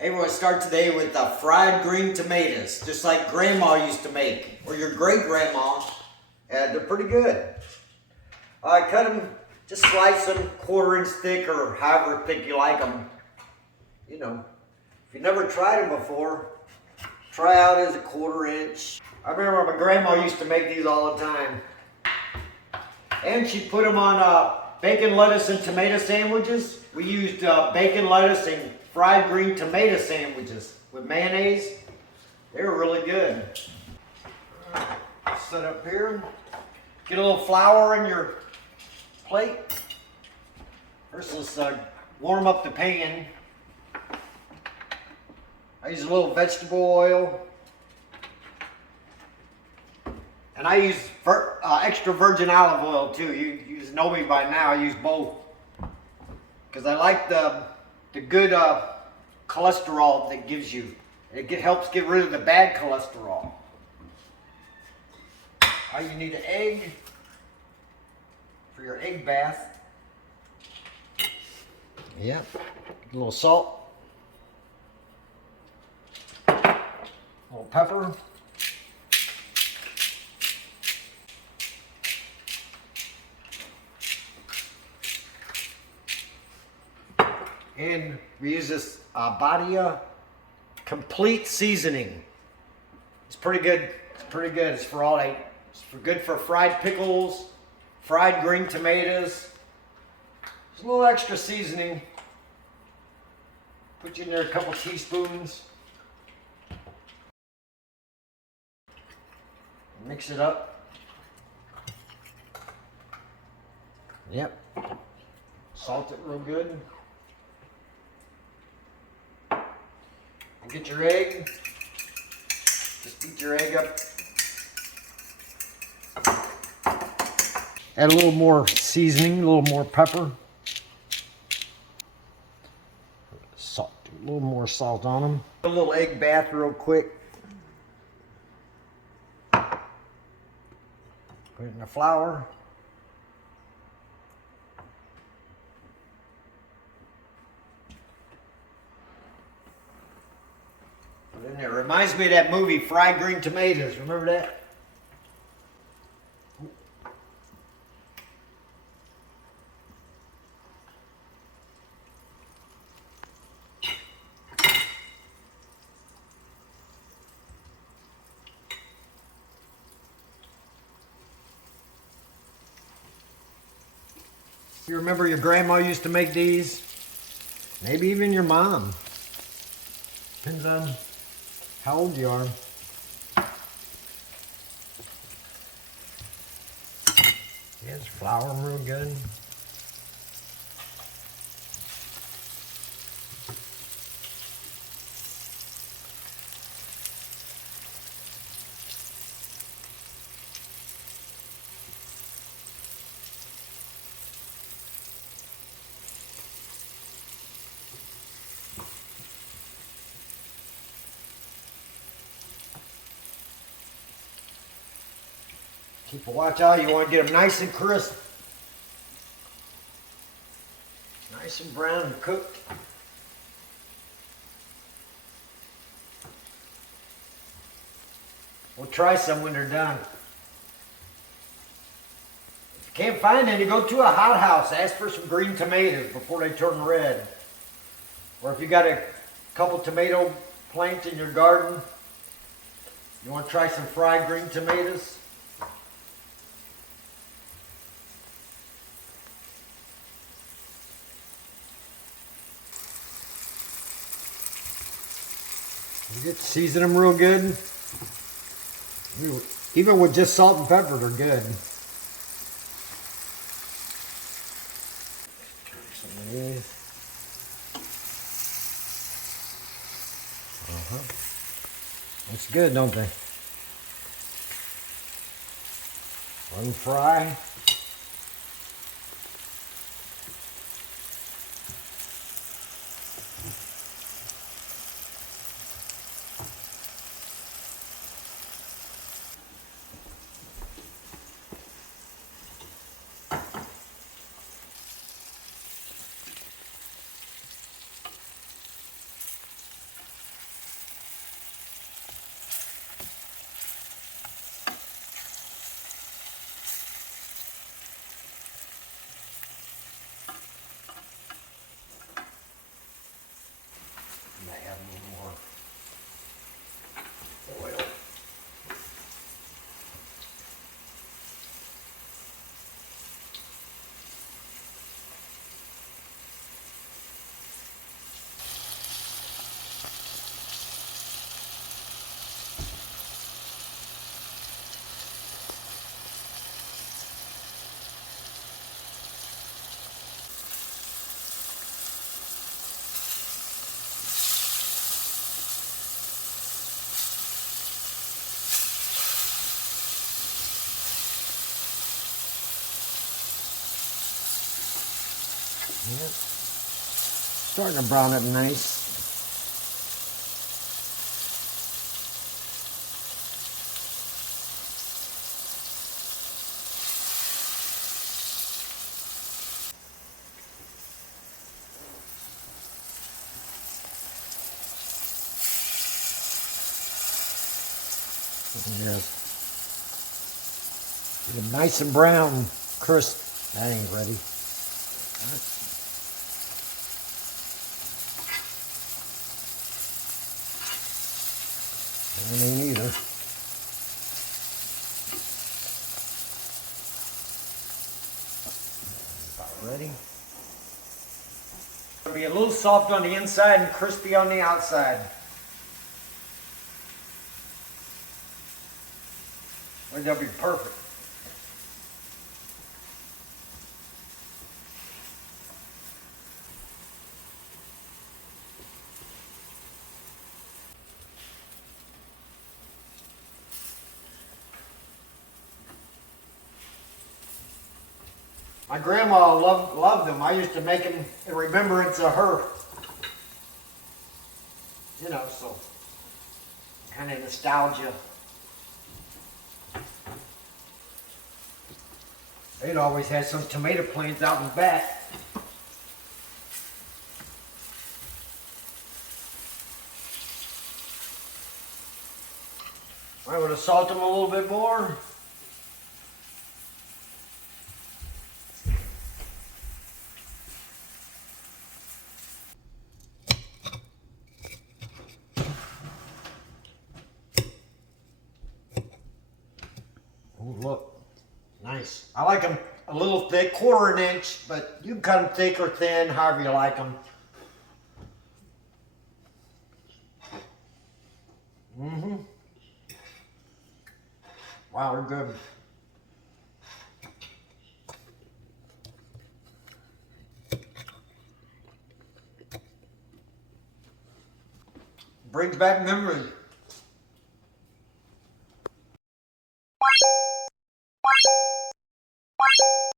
Hey, we're going to start today with fried green tomatoes, just like Grandma used to make, or your great-grandma, and they're pretty good. I cut them, just slice them quarter-inch thick or however thick you like them. You know, if you never tried them before, try out as a quarter-inch. I remember my grandma used to make these all the time. And she'd put them on bacon, lettuce, and tomato sandwiches. We used bacon, lettuce, and fried green tomato sandwiches with mayonnaise. They were really good. Set up here. Get a little flour in your plate. First, let's warm up the pan. I use a little vegetable oil. And I use extra virgin olive oil too. You know me by now, I use both. Because I like the good cholesterol that gives you. It helps get rid of the bad cholesterol. You need an egg for your egg bath. Yep, a little salt. A little pepper. And we use this Badia Complete Seasoning. It's pretty good. It's pretty good. It's for all it's good for fried pickles, fried green tomatoes. Just a little extra seasoning. Put you in there a couple teaspoons. Mix it up. Yep. Salt it real good. Get your egg. Just beat your egg up. Add a little more seasoning, a little more pepper. Salt, a little more salt on them. A little egg bath real quick. Put it in the flour. And it reminds me of that movie, Fried Green Tomatoes. Remember that? You remember your grandma used to make these? Maybe even your mom. Depends on how old you are. Yes, flour them real good. Keep a watch out, you want to get them nice and crisp. Nice and brown and cooked. We'll try some when they're done. If you can't find any, go to a hothouse. Ask for some green tomatoes before they turn red. Or if you got a couple tomato plants in your garden, you want to try some fried green tomatoes? You get to season them real good. Even with just salt and pepper, they're good. Some of these. Looks good, don't they? Let them fry. Yep. Starting to brown up nice. Yes. Get nice and brown, crisp. That ain't ready. That ain't either. About ready. It'll be a little soft on the inside and crispy on the outside. That'll be perfect. My grandma loved them. I used to make them in remembrance of her. You know, so kind of nostalgia. They'd always had some tomato plants out in the back. I would have salted them a little bit more. Oh, look. Nice. I like them a little thick, 1/4 inch, but you can cut them thick or thin, however you like them. Mm-hmm. Wow, they're good. Brings back memories.